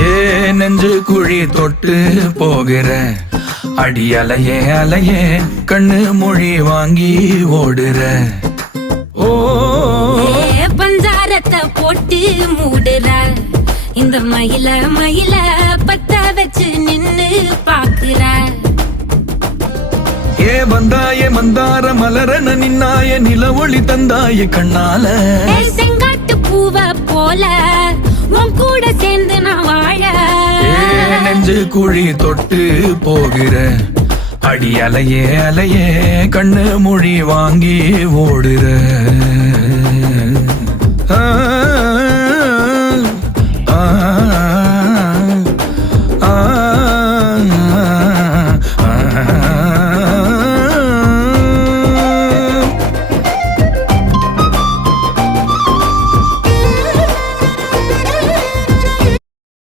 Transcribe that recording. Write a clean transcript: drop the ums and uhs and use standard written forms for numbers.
ஏ நெஞ்சு குழி தொட்டு போகிற அடி அலையே அலையே கண்ணு மொழி வாங்கி ஓடுற. ஓ பஞ்சாரத்தை போட்டு மூடுற இந்த மயில மயில பத்த வச்சு நின்னு பாக்குற. ஏ வந்தாய மந்தார மலரன நின்னாய நில ஒளி தந்தாய கண்ணால. செங்காட்டு பூவ போல உன் கூட சேர்ந்து நான் வாழ. நெஞ்சு குழி தொட்டு போகிற அடி அலையே அலையே கண்ணு மொழி வாங்கி ஓடுற. ஆ ஆ